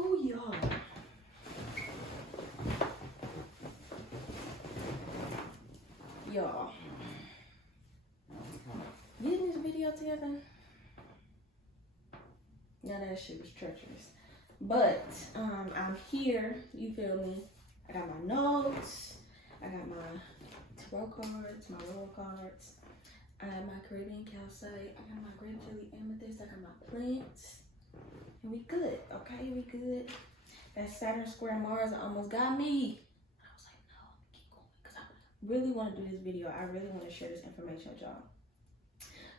Oh, y'all. Y'all. Getting this video together. Yeah, that shit was treacherous. But I'm here, you feel me? I got my notes, I got my tarot cards, my royal cards, I have my Caribbean calcite, I got my grape jelly amethyst, I got my plants, and we good, okay? We good. That Saturn square Mars almost got me. I was like, no, I'm gonna keep going because I really want to do this video. I really want to share this information with y'all.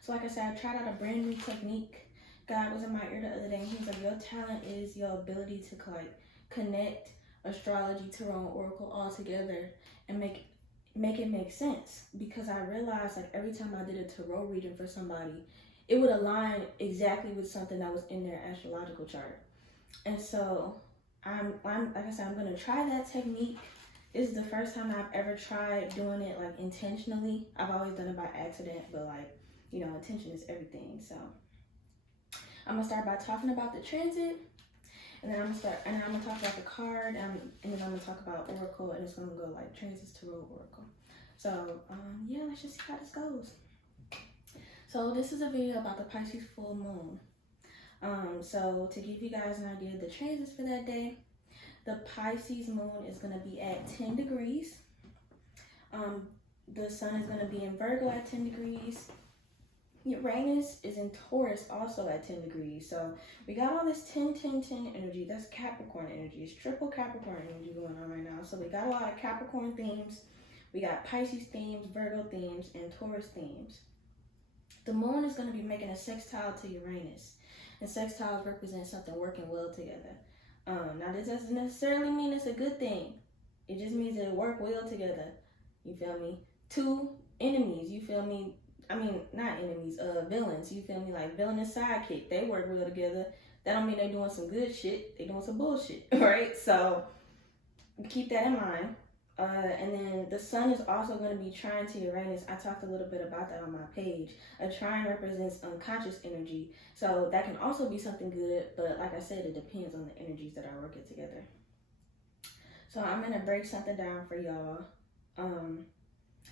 So like I said, I tried out a brand new technique. God was in my ear the other day and he was like, your talent is your ability to like connect astrology, tarot, and oracle all together and make it make sense. Because I realized like every time I did a tarot reading for somebody, it would align exactly with something that was in their astrological chart. And so I'm like I said, I'm gonna try that technique. This is the first time I've ever tried doing it like intentionally. I've always done it by accident, but like, you know, intention is everything. So I'm gonna start by talking about the transit, and then I'm gonna talk about the card, and then I'm gonna talk about oracle, and it's gonna go like transits, tarot, oracle. So yeah, let's just see how this goes. So this is a video about the Pisces full moon. So to give you guys an idea of the transits for that day, the Pisces moon is gonna be at 10 degrees. The sun is gonna be in Virgo at 10 degrees. Uranus is in Taurus also at 10 degrees. So we got all this 10, 10, 10 energy. That's Capricorn energy. It's triple Capricorn energy going on right now. So we got a lot of Capricorn themes. We got Pisces themes, Virgo themes, and Taurus themes. The moon is going to be making a sextile to Uranus. And sextiles represent something working well together. Now this doesn't necessarily mean it's a good thing. It just means that it work well together. You feel me? Two enemies, you feel me? I mean, not enemies, villains, you feel me? Like villain and sidekick, they work well together. That don't mean they're doing some good shit, they doing some bullshit, right? So keep that in mind. And then the sun is also going to be trine to Uranus. I talked a little bit about that on my page. A trine represents unconscious energy. So that can also be something good, but like I said, it depends on the energies that are working together. So I'm going to break something down for y'all.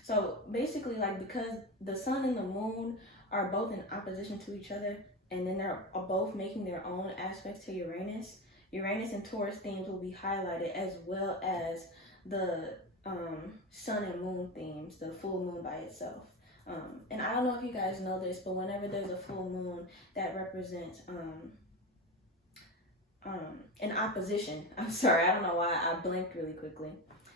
So basically, like, because the sun and the moon are both in opposition to each other, and then they're both making their own aspects to Uranus, Uranus and Taurus themes will be highlighted, as well as the sun and moon themes, the full moon by itself. And I don't know if you guys know this, but whenever there's a full moon, that represents an opposition. I'm sorry, I don't know why I blinked really quickly.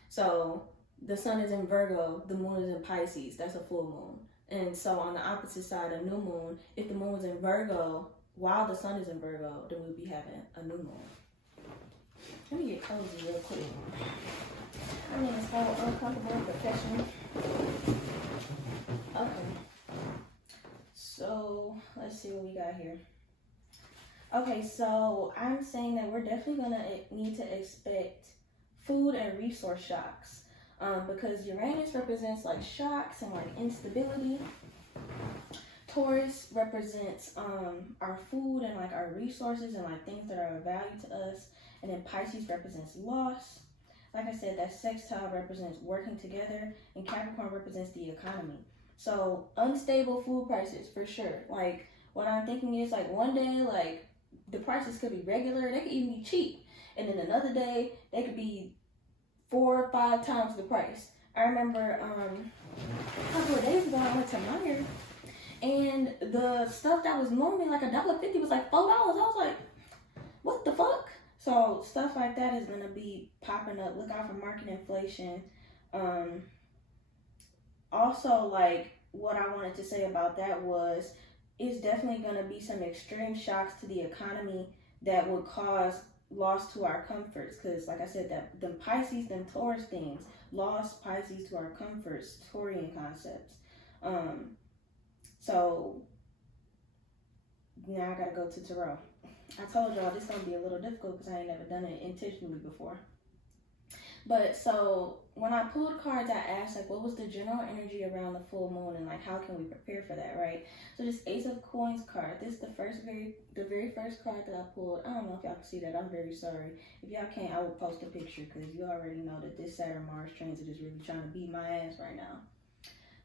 So the sun is in Virgo, the moon is in Pisces. That's a full moon. And so on the opposite side, a new moon, if the moon was in Virgo, while the sun is in Virgo, then we'll be having a new moon. Let me get cozy real quick. I'm in this whole uncomfortable profession. Okay. So let's see what we got here. Okay, so I'm saying that we're definitely gonna need to expect food and resource shocks. Because Uranus represents like shocks and like instability. Taurus represents our food and like our resources and like things that are of value to us. And then Pisces represents loss. Like I said, that sextile represents working together, and Capricorn represents the economy. So unstable food prices for sure. Like what I'm thinking is like one day like the prices could be regular, they could even be cheap. And then another day they could be 4 or 5 times the price. I remember a couple of days ago I went to Meijer, and the stuff that was normally like $1.50 was like $4. I was like, what the fuck? So stuff like that is gonna be popping up. Look out for market inflation. Also, like what I wanted to say about that was, it's definitely gonna be some extreme shocks to the economy that would cause loss to our comforts, because like I said, that them Pisces, them Taurus things, lost Pisces to our comforts, Taurian concepts. So now I gotta go to tarot. I told y'all this gonna be a little difficult because I ain't never done it intentionally before. But so when I pulled cards, I asked like, what was the general energy around the full moon, and like, how can we prepare for that, right? So this Ace of Coins card, this is the very first card that I pulled. I don't know if y'all can see that. I'm very sorry. If y'all can't, I will post a picture because you already know that this Saturn Mars transit is really trying to beat my ass right now.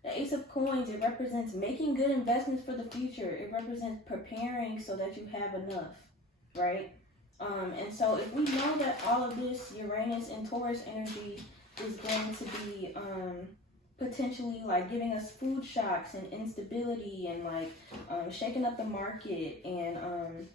The Ace of Coins, it represents making good investments for the future. It represents preparing so that you have enough, right? And so if we know that all of this Uranus and Taurus energy is going to be potentially like giving us food shocks and instability and like shaking up the market and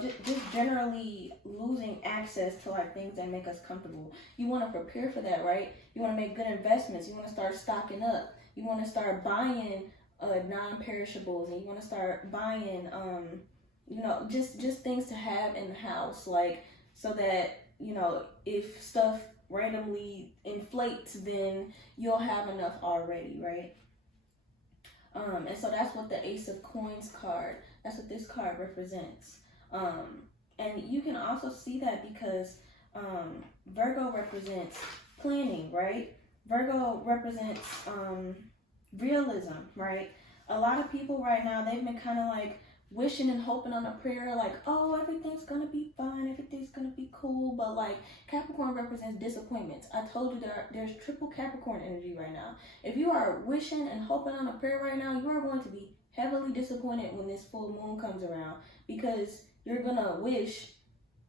just generally losing access to like things that make us comfortable. You want to prepare for that, right? You want to make good investments. You want to start stocking up. You want to start buying non-perishables, and you want to start buying just things to have in the house, like so that if stuff randomly inflates, then you'll have enough already, right? And so that's what the Ace of Coins card, that's what this card represents. And you can also see that because Virgo represents planning, right? Virgo represents realism, right? A lot of people right now, they've been kind of like wishing and hoping on a prayer, like, oh, everything's gonna be fine, everything's gonna be cool, but like Capricorn represents disappointments. I told you there's triple Capricorn energy right now. If you are wishing and hoping on a prayer right now, you are going to be heavily disappointed when this full moon comes around, because you're gonna wish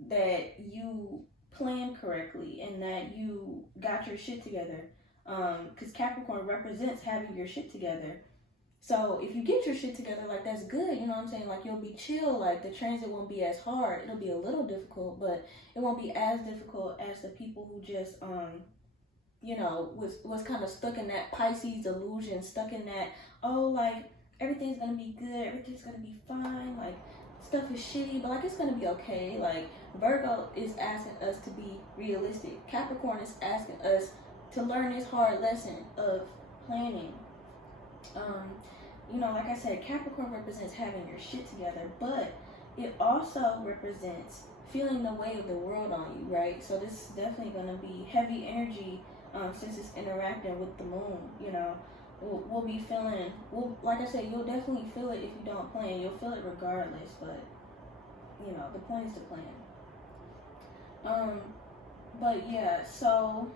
that you planned correctly and that you got your shit together, because Capricorn represents having your shit together. So if you get your shit together, like, that's good, you know what I'm saying? Like, you'll be chill, like, the transit won't be as hard. It'll be a little difficult, but it won't be as difficult as the people who just, was kind of stuck in that Pisces illusion, stuck in that, oh, like, everything's gonna be good, everything's gonna be fine, like, stuff is shitty, but, like, it's gonna be okay. Like, Virgo is asking us to be realistic. Capricorn is asking us to learn this hard lesson of planning. Like I said, Capricorn represents having your shit together, but it also represents feeling the weight of the world on you, right? So this is definitely going to be heavy energy since it's interacting with the moon, We'll be feeling, like I said, you'll definitely feel it if you don't plan. You'll feel it regardless, but, the point is to plan. But yeah, so...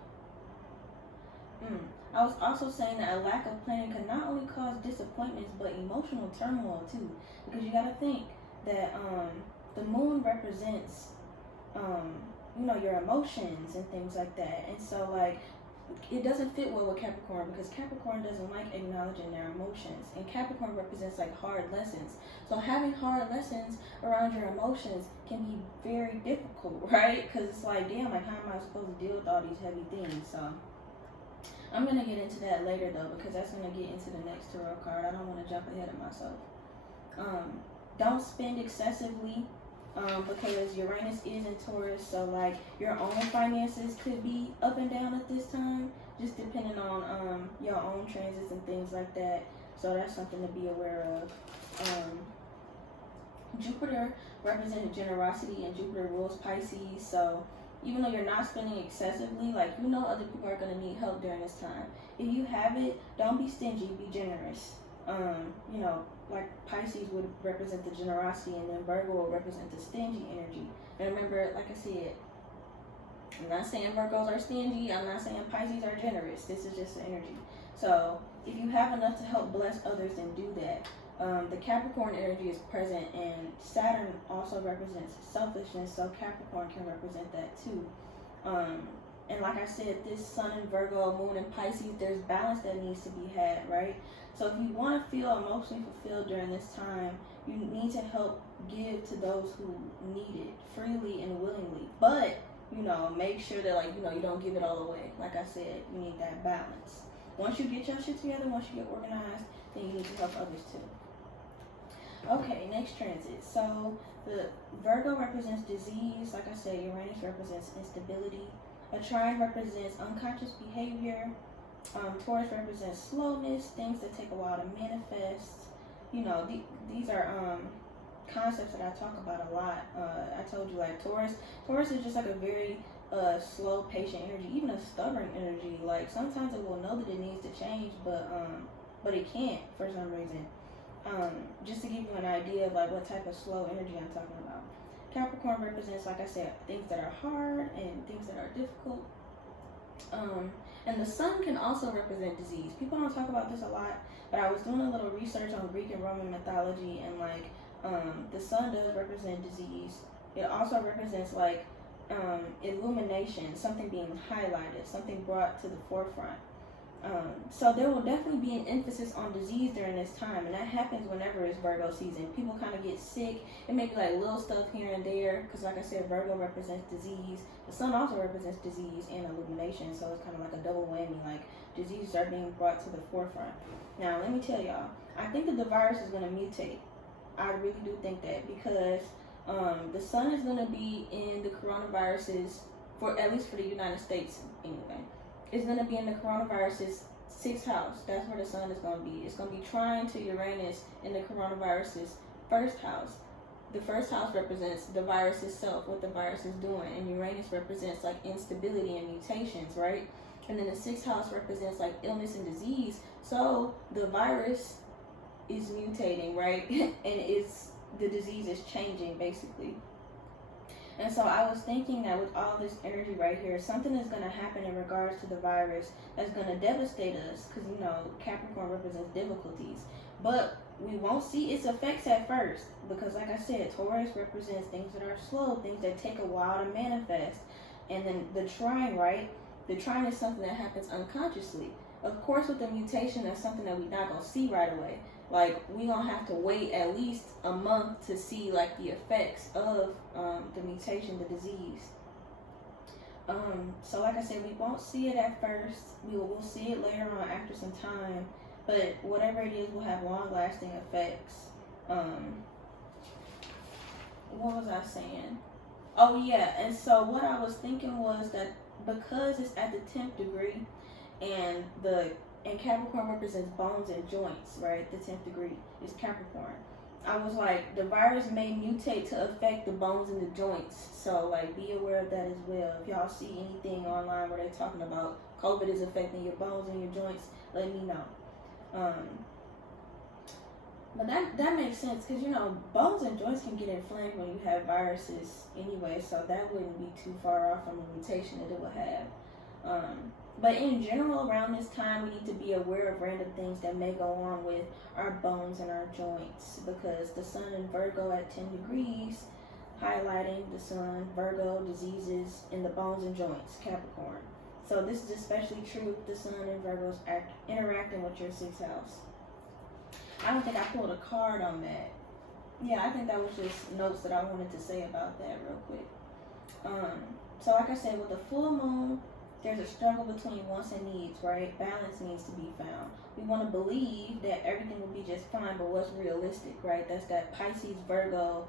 I was also saying that a lack of planning can not only cause disappointments, but emotional turmoil too. Because you gotta think that the moon represents, your emotions and things like that. And so, like, it doesn't fit well with Capricorn, because Capricorn doesn't like acknowledging their emotions. And Capricorn represents, like, hard lessons. So having hard lessons around your emotions can be very difficult, right? Because it's like, damn, like, how am I supposed to deal with all these heavy things? So I'm going to get into that later, though, because that's going to get into the next tarot card. I don't want to jump ahead of myself. Don't spend excessively, because Uranus is in Taurus, so, like, your own finances could be up and down at this time, just depending on your own transits and things like that. So that's something to be aware of. Jupiter represents generosity, and Jupiter rules Pisces, so even though you're not spending excessively, like, other people are going to need help during this time. If you have it, don't be stingy, be generous. Like Pisces would represent the generosity, and then Virgo will represent the stingy energy. And remember, like I said, I'm not saying Virgos are stingy, I'm not saying Pisces are generous. This is just the energy. So if you have enough to help bless others, then do that. The Capricorn energy is present, and Saturn also represents selfishness, so Capricorn can represent that too. And like I said, this Sun in Virgo, Moon in Pisces, there's balance that needs to be had, right? So if you want to feel emotionally fulfilled during this time, you need to help give to those who need it freely and willingly. But, make sure that, like, you don't give it all away. Like I said, you need that balance. Once you get your shit together, once you get organized, then you need to help others too. Okay, next transit. So the Virgo represents disease. Like I said, Uranus represents instability. A trine represents unconscious behavior. Taurus represents slowness, things that take a while to manifest. These are concepts that I talk about a lot. I told you, like, Taurus is just like a very slow, patient energy, even a stubborn energy. Like, sometimes it will know that it needs to change, but it can't for some reason. Just to give you an idea of like what type of slow energy I'm talking about. Capricorn represents, like I said, things that are hard and things that are difficult. And the sun can also represent disease. People don't talk about this a lot, but I was doing a little research on Greek and Roman mythology, and like the sun does represent disease. It also represents like illumination, something being highlighted, something brought to the forefront. So there will definitely be an emphasis on disease during this time, and that happens whenever it's Virgo season. People kind of get sick. It may be like little stuff here and there, because like I said, Virgo represents disease. The sun also represents disease and illumination, so it's kind of like a double whammy. Like, diseases are being brought to the forefront. Now, let me tell y'all, I think that the virus is going to mutate. I really do think that, because the sun is going to be in the coronaviruses, for at least for the United States anyway. It's going to be in the coronavirus's 6th house. That's where the sun is going to be. It's going to be trine to Uranus in the coronavirus's 1st house. The 1st house represents the virus itself, what the virus is doing, and Uranus represents like instability and mutations, right? And then the 6th house represents like illness and disease. So the virus is mutating, right? And the disease is changing, basically. And so I was thinking that with all this energy right here, something is going to happen in regards to the virus that's going to devastate us, because, you know, Capricorn represents difficulties. But we won't see its effects at first, because like I said, Taurus represents things that are slow, things that take a while to manifest. And then the trine, right? The trine is something that happens unconsciously. Of course, with the mutation, that's something that we're not going to see right away. Like, we gonna have to wait at least a month to see like the effects of the mutation, the disease. So like I said, we won't see it at first. We'll see it later on after some time. But whatever it is will have long-lasting effects. What was I saying? Oh yeah, and so what I was thinking was that because it's at the 10th degree, and Capricorn represents bones and joints, right? The 10th degree is Capricorn. I was like, the virus may mutate to affect the bones and the joints. So, like, be aware of that as well. If y'all see anything online where they're talking about COVID is affecting your bones and your joints, let me know. But that makes sense, because, you know, bones and joints can get inflamed when you have viruses anyway. So that wouldn't be too far off from the mutation that it will have. But in general, around this time, we need to be aware of random things that may go on with our bones and our joints, because the sun in Virgo at 10 degrees, highlighting the sun, Virgo, diseases in the bones and joints, Capricorn. So this is especially true if the sun in Virgo's interacting with your 6th house. I don't think I pulled a card on that. Yeah, I think that was just notes that I wanted to say about that real quick. So like I said, with the full moon, there's a struggle between wants and needs, right? Balance needs to be found. We want to believe that everything will be just fine, but what's realistic, right? That's that Pisces Virgo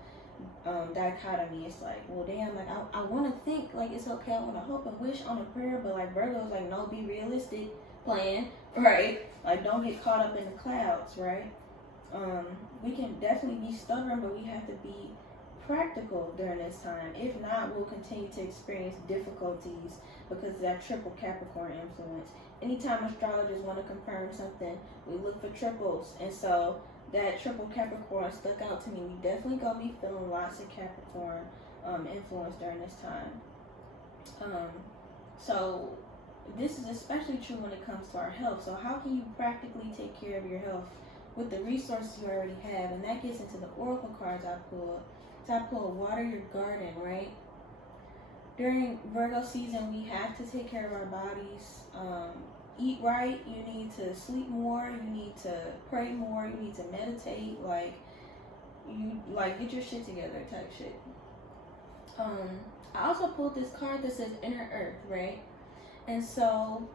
dichotomy. It's like, well, damn, like I want to think like it's okay. I want to hope and wish on a prayer, but like Virgo's like, no, be realistic, plan, right? Like, don't get caught up in the clouds, right? We can definitely be stubborn, but we have to be practical during this time. If not, we'll continue to experience difficulties because of that triple Capricorn influence. Anytime astrologers want to confirm something, we look for triples, and so that triple Capricorn stuck out to me. We definitely gonna be feeling lots of Capricorn influence during this time. So this is especially true when it comes to our health. So how can you practically take care of your health with the resources you already have? And that gets into the oracle cards I pulled. So I pulled water your garden, right? During Virgo season, we have to take care of our bodies. Eat right. You need to sleep more. You need to pray more. You need to meditate. Get your shit together type shit. I also pulled this card that says Inner Earth, right? And so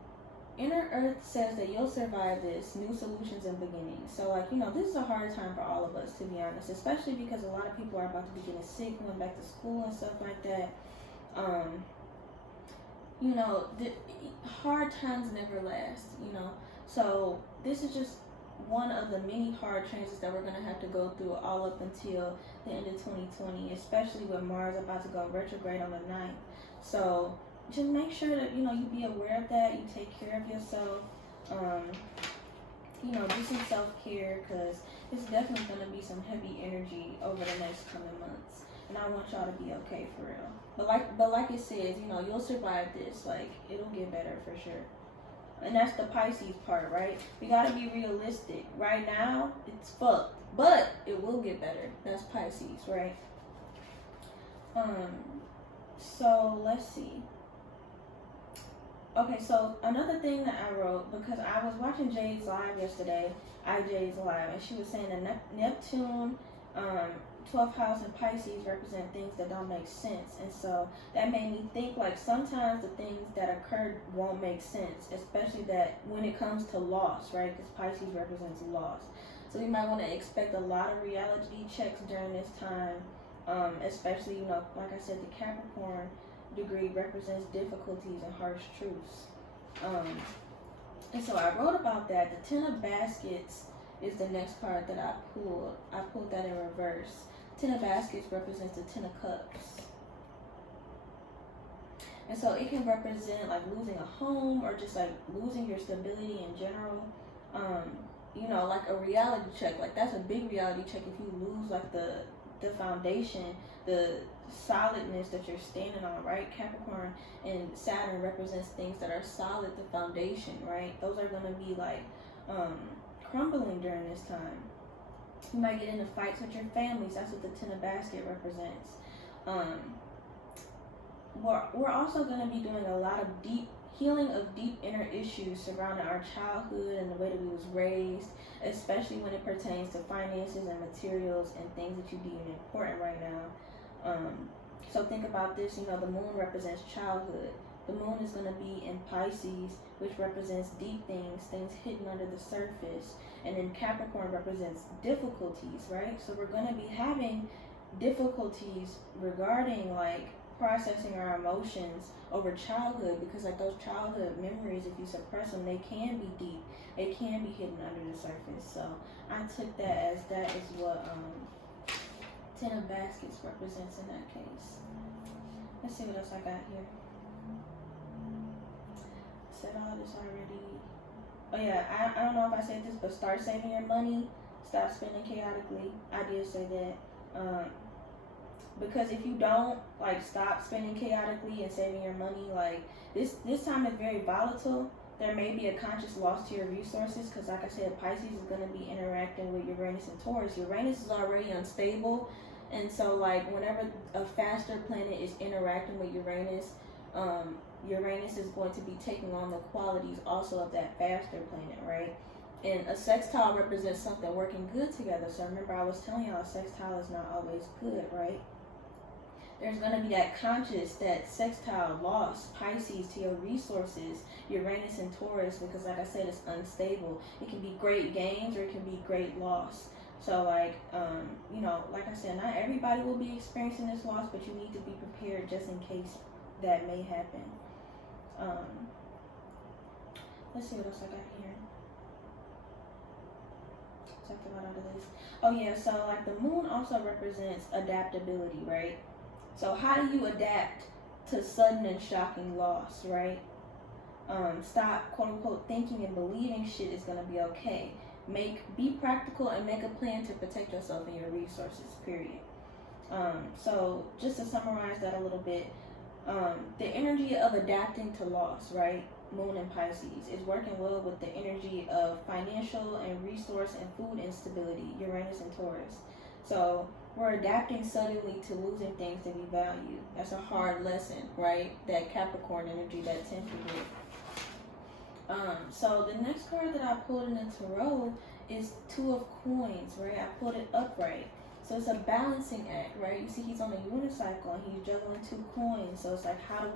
Inner Earth says that you'll survive this, new solutions and beginnings. So, this is a hard time for all of us, to be honest, especially because a lot of people are about to be getting sick, going back to school and stuff like that. The hard times never last, so this is just one of the many hard transits that we're going to have to go through all up until the end of 2020, especially with Mars about to go retrograde on the 9th. So just make sure that, you be aware of that, you take care of yourself, do some self-care, because it's definitely going to be some heavy energy over the next coming months. And I want y'all to be okay for real. But like it says, you'll survive this. Like, it'll get better for sure. And that's the Pisces part, right? We gotta be realistic. Right now, it's fucked, but it will get better. That's Pisces, right? So let's see. Okay, so another thing that I wrote, because I was watching Jade's live yesterday, IJ's live, and she was saying that Neptune, 12th house and Pisces represent things that don't make sense. And so that made me think, like, sometimes the things that occurred won't make sense, especially that when it comes to loss, right? Because Pisces represents loss. So we might want to expect a lot of reality checks during this time, especially, like I said, the Capricorn degree represents difficulties and harsh truths. And so I wrote about that. The Ten of Baskets is the next card that I pulled. I pulled that in reverse. Ten of Baskets represents the Ten of Cups. And so it can represent like losing a home or just like losing your stability in general. Like a reality check. Like that's a big reality check if you lose like the foundation, the solidness that you're standing on, right? Capricorn and Saturn represents things that are solid, the foundation, right? Those are going to be like crumbling during this time. You might get into fights with your families. That's what the Ten of Basket represents. We're also going to be doing a lot of deep healing of deep inner issues surrounding our childhood and the way that we was raised, especially when it pertains to finances and materials and things that you deem important right now. So think about this, the moon represents childhood. The moon is going to be in Pisces, which represents deep things hidden under the surface. And then Capricorn represents difficulties, right? So we're going to be having difficulties regarding like processing our emotions over childhood, because like those childhood memories, if you suppress them, they can be deep. They can be hidden under the surface. So I took that as that is what Ten of Baskets represents in that case. Let's see what else I got here. Said all this already. Oh yeah, I don't know if I said this, but start saving your money. Stop spending chaotically. I did say that. Because if you don't like stop spending chaotically and saving your money, like this time is very volatile. There may be a conscious loss to your resources, because like I said, Pisces is going to be interacting with Uranus and Taurus. Uranus is already unstable, and so like whenever a faster planet is interacting with Uranus, Uranus is going to be taking on the qualities also of that faster planet, right? And a sextile represents something working good together. So remember, I was telling y'all a sextile is not always good, right? There's going to be that conscious, that sextile loss, Pisces, to your resources, Uranus and Taurus, because like I said, it's unstable. It can be great gains or it can be great loss. So like, like I said, not everybody will be experiencing this loss, but you need to be prepared just in case that may happen. Let's see what else I got here. Talked about all of this. Oh yeah, so like the moon also represents adaptability, right? So how do you adapt to sudden and shocking loss, right? Stop, quote unquote, thinking and believing shit is gonna be okay. Be practical and make a plan to protect yourself and your resources, period. So just to summarize that a little bit, the energy of adapting to loss, right? Moon and Pisces is working well with the energy of financial and resource and food instability, Uranus and Taurus. So we're adapting suddenly to losing things that we value. That's a hard lesson, right? That Capricorn energy, that 10th degree. So the next card that I pulled in the tarot is Two of Coins, right? I pulled it upright. So it's a balancing act, right? You see he's on a unicycle and he's juggling 2 coins. So it's like, how do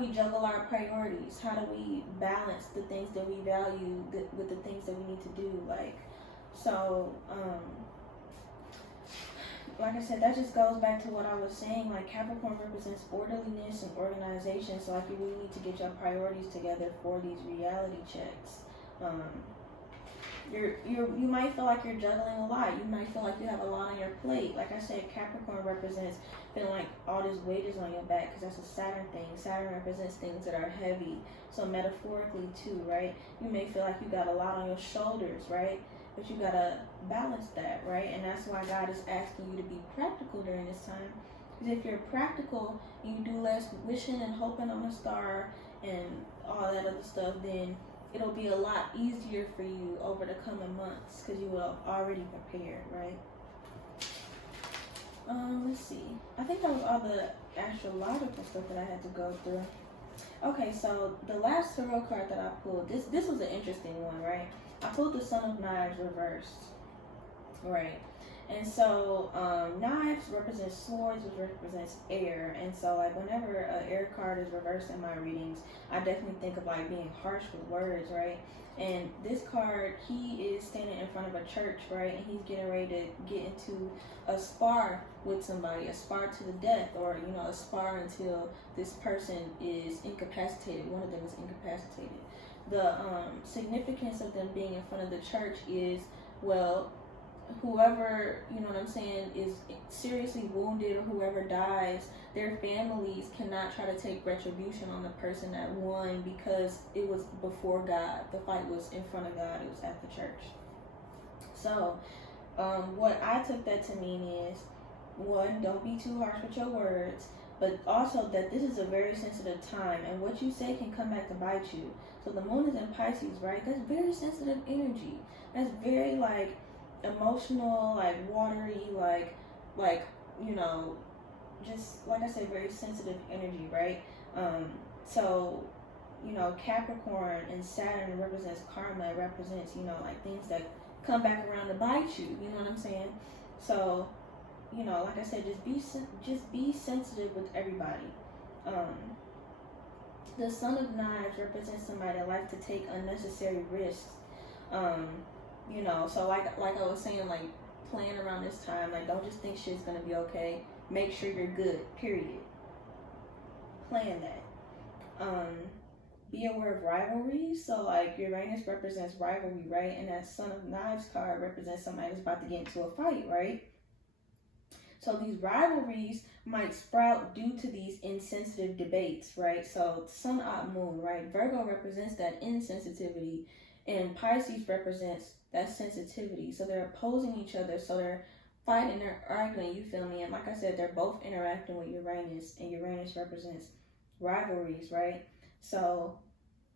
we juggle our priorities? How do we balance the things that we value with the things that we need to do? Like I said, that just goes back to what I was saying. Like Capricorn represents orderliness and organization. So like you really need to get your priorities together for these reality checks. You might feel like you're juggling a lot. You might feel like you have a lot on your plate. Like I said, Capricorn represents feeling like all this weight is on your back because that's a Saturn thing. Saturn represents things that are heavy. So metaphorically too, right? You may feel like you got a lot on your shoulders, right? But you gotta balance that, right? And that's why God is asking you to be practical during this time. Because if you're practical, you do less wishing and hoping on a star and all that other stuff, then it'll be a lot easier for you over the coming months because you will have already prepared, right? Let's see. I think that was all the astrological stuff that I had to go through. Okay, so the last tarot card that I pulled, this was an interesting one, right? I pulled the Son of Knives reversed, right? And so knives represents swords, which represents air. And so like whenever an air card is reversed in my readings, I definitely think of like being harsh with words, right? And this card, he is standing in front of a church, right? And he's getting ready to get into a spar with somebody, a spar to the death, or, you know, a spar until this person is incapacitated. One of them is incapacitated. The significance of them being in front of the church is, well, whoever, you know what I'm saying, is seriously wounded or whoever dies, their families cannot try to take retribution on the person that won because it was before God. The fight was in front of God. It was at the church. So what I took that to mean is, one, don't be too harsh with your words, but also that this is a very sensitive time and what you say can come back to bite you. So the moon is in Pisces, right? That's very sensitive energy. That's very like emotional, like watery, like you know, just like I said, very sensitive energy, right? So you know, Capricorn and Saturn represents karma. It represents, you know, like things that come back around to bite you. You know what I'm saying? So you know, like I said, just be sensitive with everybody. The Son of Knives represents somebody that likes to take unnecessary risks. You know, so like I was saying, like playing around this time, like don't just think shit's gonna be okay. Make sure you're good. Period. Plan that. Be aware of rivalries. So like Uranus represents rivalry, right? And that Son of Knives card represents somebody that's about to get into a fight, right? So these rivalries might sprout due to these insensitive debates, right? So Sun, Op, Moon, right? Virgo represents that insensitivity, and Pisces represents that sensitivity. So they're opposing each other. So they're fighting, they're arguing, you feel me? And like I said, they're both interacting with Uranus, and Uranus represents rivalries, right? So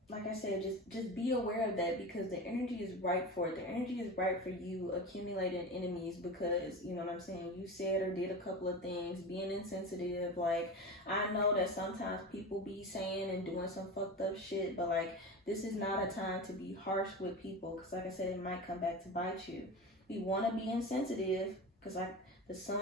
like I said, just be aware of that because the energy is ripe for it. The energy is ripe for you accumulating enemies because, you know what I'm saying, you said or did a couple of things, being insensitive. Like, I know that sometimes people be saying and doing some fucked up shit, but like, this is not a time to be harsh with people because like I said, it might come back to bite you. We want to be insensitive because like the sun,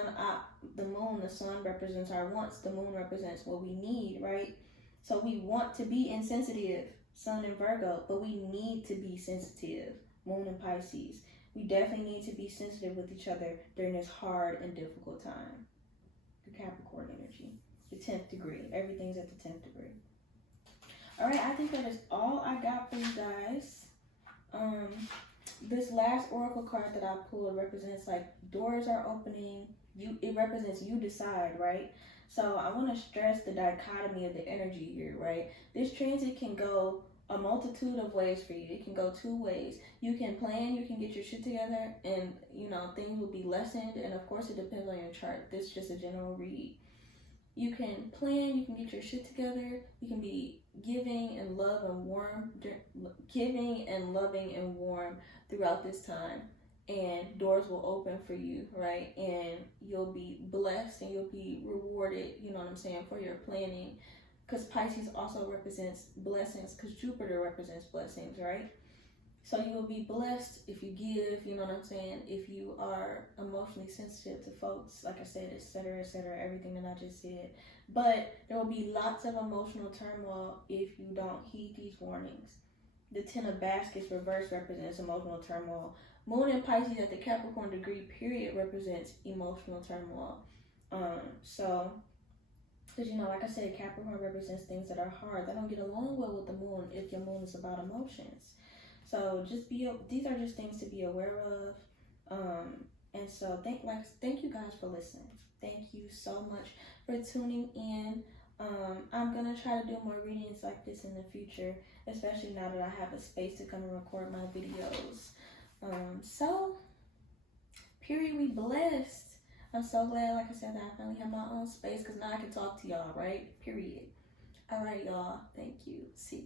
the moon, the sun represents our wants, the moon represents what we need, right? So we want to be insensitive, Sun in Virgo, but we need to be sensitive, Moon in Pisces. We definitely need to be sensitive with each other during this hard and difficult time. The Capricorn energy, the 10th degree. Everything's at the 10th degree. All right, I think that is all I got for you guys. This last oracle card that I pulled represents like doors are opening. It represents you decide, right? So I want to stress the dichotomy of the energy here, right? This transit can go a multitude of ways for you. It can go two ways. You can plan, you can get your shit together, and you know, things will be lessened. And of course, it depends on your chart. This is just a general read. You can plan, you can get your shit together. You can be giving and love and warm, giving and loving and warm throughout this time. And doors will open for you, right? And you'll be blessed and you'll be rewarded, you know what I'm saying, for your planning. Because Pisces also represents blessings, because Jupiter represents blessings, right? So you will be blessed if you give, you know what I'm saying, if you are emotionally sensitive to folks, like I said, etc., everything that I just said. But there will be lots of emotional turmoil if you don't heed these warnings. The 10 of Baskets reverse represents emotional turmoil. Moon in Pisces at the Capricorn degree period represents emotional turmoil. So, because, you know, like I said, Capricorn represents things that are hard. That don't get along well with the moon if your moon is about emotions. So just these are just things to be aware of. And so thank you guys for listening. Thank you so much for tuning in. I'm gonna try to do more readings like this in the future, especially now that I have a space to come and record my videos. So period, we blessed. I'm so glad, like I said, that I finally have my own space because now I can talk to y'all, right? Period. All right, y'all. Thank you. See you.